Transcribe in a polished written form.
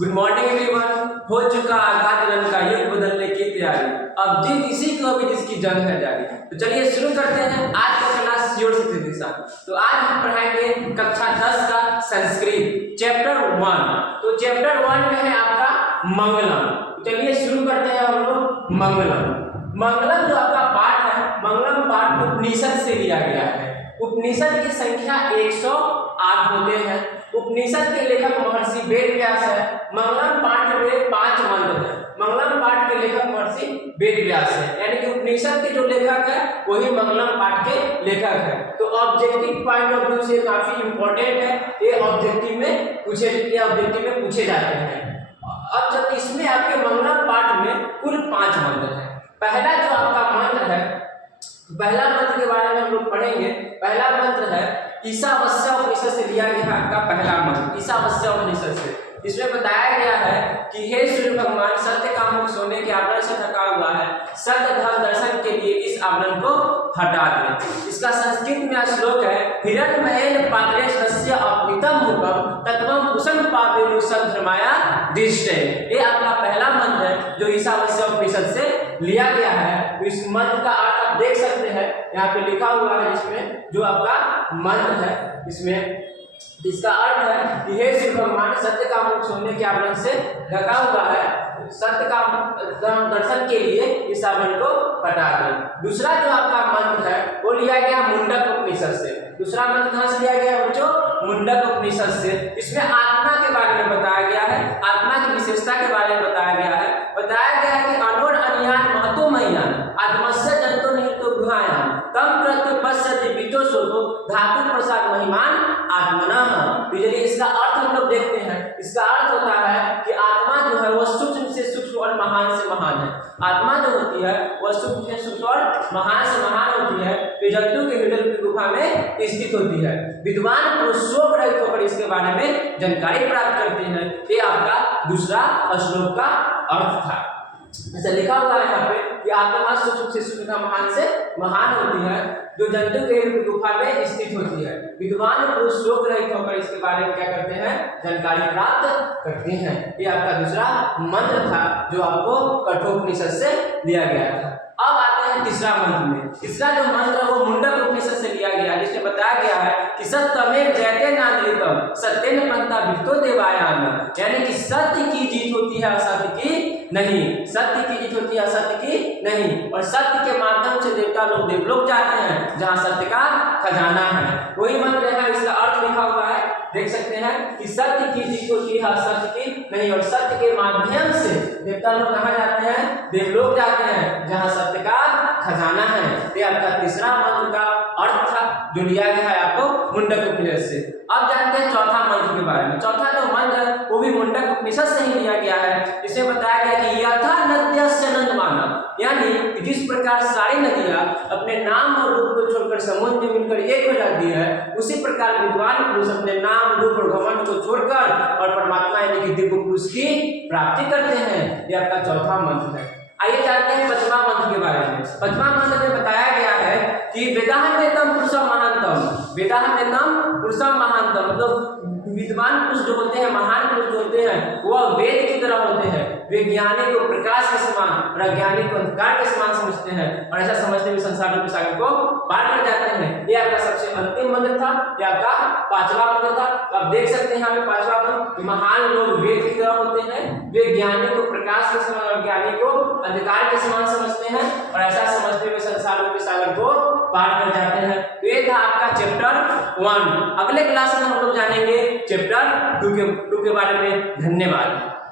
Good morning everyone. हो चुका आगाज रन का युग बदलने की तैयारी, अब जीत इसी को अभी जिसकी जंग है जारी। तो चलिए शुरू करते हैं आज का क्लास योर शिक्षक के साथ। तो आज हम पढ़ाएंगे कक्षा 10 का संस्कृत चैप्टर 1। तो चैप्टर 1 में है आपका मंगलम। तो चलिए शुरू करते हैं हम लोग मंगलम। मंगलम जो आपका पाठ है, मंगलम पाठ उपनिषद से लिया गया है। उपनिषद की संख्या 108 होते हैं। उपनिषद के लेखक महर्षि वेद व्यास है। मंगलम पाठ में 5 मंत्र है। मंगलम पाठ के लेखक महर्षि वेद व्यास है, यानी कि उपनिषद के जो लेखक है वही मंगलम पाठ के लेखक है। तो ऑब्जेक्टिव पॉइंट ऑफ व्यू से काफी इंपॉर्टेंट है, ये ऑब्जेक्टिव में पूछे जाते हैं। अब जब इसमें आपके मंगलम पाठ में कुल 5 मंत्र है। पहला जो आपका मंत्र है, पहला मंत्र के बारे में हम लोग पढ़ेंगे। पहला मंत्र है ईशावास्य उपनिषद से लिया गया आपका पहला मंत्र, ईशावास्य उपनिषद से। इसमें बताया गया है कि हे सूर्य भगवान, सत्य का मुख सोने के आवरण से ढका हुआ है, सत्य धर्म दर्शन के लिए इस आवरण को हटा दें। इसका संस्कृत में श्लोक है हिरण्मयेन पात्रेशस्य अपनीतम मुखम तत्वम कुशल पापेनु सद्धर्माया दिष्टे। ये आपका पहला मंत्र है जो ईशावास्य उपनिषद से लिया गया है। इस मंत्र का अर्थ आप देख सकते हैं, यहाँ पे लिखा हुआ है इसमें जो आपका मंत्र है। इसमें इसका अर्थ है कि हे शिव भगवान, सत्य का मुख सोने के आवरण से ढका हुआ है, सत्य का दर्शन के लिए इस आवरण को हटा दें। दूसरा जो आपका मंत्र है वो लिया गया मुंडक उपनिषद से। दूसरा मंत्र कहाँ से लिया गया बच्चों? मुंडक उपनिषद से। इसमें आत्मा के बारे में बताया गया है, आत्मा की विशेषता के बारे में बताया गया है। बताया गया है कि अनोर अनियान महतो मयान आत्मस्य जंतो नहीं तो गुहायान तम प्रत्युपश्यति वितो सोतो धातु प्रसाद महिमान आत्मना। चलिए इसका अर्थ हम लोग देखते हैं। इसका अर्थ होता है कि आत्मा जो है वो सूक्ष्म से सूक्ष्म और महान से महान है। आत्मा जो होती है वह सूक्ष्म से सूक्ष्म और महान से महान होती है, तो जंतु के हृदय की गुफा में स्थित होती है। विद्वान पुरुष शोक रहित होकर इसके बारे में जानकारी प्राप्त करते हैं। ये आपका दूसरा श्लोक का अर्थ था। ऐसा लिखा हुआ है यहाँ पे कि आत्मा सूक्ष्म से सूक्ष्म महान से महान होती है, जो जंतु के गुफा में स्थित होती है। विद्वान पुरुष शोक रहित होकर इसके बारे में क्या करते हैं? जानकारी प्राप्त करते हैं। ये आपका दूसरा मंत्र था जो आपको कठोपनिषद से लिया गया था। अब आते हैं तीसरा मंत्र में। तीसरा जो मंत्र है वो मुंडक उपनिषद से लिया गया, जिसमें बताया गया है कि सत्यमेव जयते नान्द्रितम सत्येन पंथा विष्टो देवायान, यानी कि सत्य की जीत होती है असत्य की नहीं, सत्य की जीत होती है असत्य की नहीं, और सत्य के माध्यम से देवता लोग देवलोक जाते हैं जहाँ सत्य का खजाना है। वही मंत्र है, इसका अर्थ लिखा हुआ है, देख सकते हैं कि सत्य की जीत होती है असत्य की नहीं, और सत्य के माध्यम से देवता लोग कहाँ जाते हैं? देवलोक जाते हैं जहाँ सत्य का खजाना है। ये आपका तीसरा मंत्र का अर्थ था जो लिया गया है आपको मुंडक उपनिषद से। अब जानते हैं चौथा मंत्र के बारे में। चौथा जो मंत्र है वो भी मुंडक उपनिषद से ही लिया गया है। इसमें बताया गया कि यथा नद्यस्य नंदमाना, यानी जिस प्रकार सारी नदियां अपने नाम और रूप को छोड़कर समुद्र में मिलकर एक हो जाती है, उसी प्रकार विद्वान पुरुष अपने नाम रूप और घमंड को छोड़कर और परमात्मा यानी कि दिव्य पुरुष की प्राप्ति करते हैं। यह आपका चौथा मंत्र है। आइए जानते हैं पांचवा मंत्र के बारे में। पांचवा मंत्र में बताया गया है कि वेदाहमेतम पुरुषम महानतम, वेदाहमेतम पुरुषम महानतम, मतलब विद्वान पुरुष जो होते हैं, महान पुरुष जो होते हैं, वह वेद की तरह होते हैं। वे ज्ञानी को प्रकाश के समान और अज्ञानी को अंधकार के समान समझते हैं, और ऐसा समझते हुए संसार रूपी सागर को पार कर जाते हैं। ये आपका सबसे अंतिम मंत्र था, ये आपका पांचवा मंत्र था। तो आप देख सकते हैं यहाँ पे पांचवा मंत्र, महान लोग वेद की तरह होते हैं, वे ज्ञानी को प्रकाश के समान और अज्ञानी को अंधकार के समान समझते हैं, और ऐसा समझते हुए संसार रूपी सागर को पार कर जाते हैं। तो ये था आपका चैप्टर 1। अगले क्लास में हम लोग जानेंगे चैप्टर 2 के बारे में। धन्यवाद।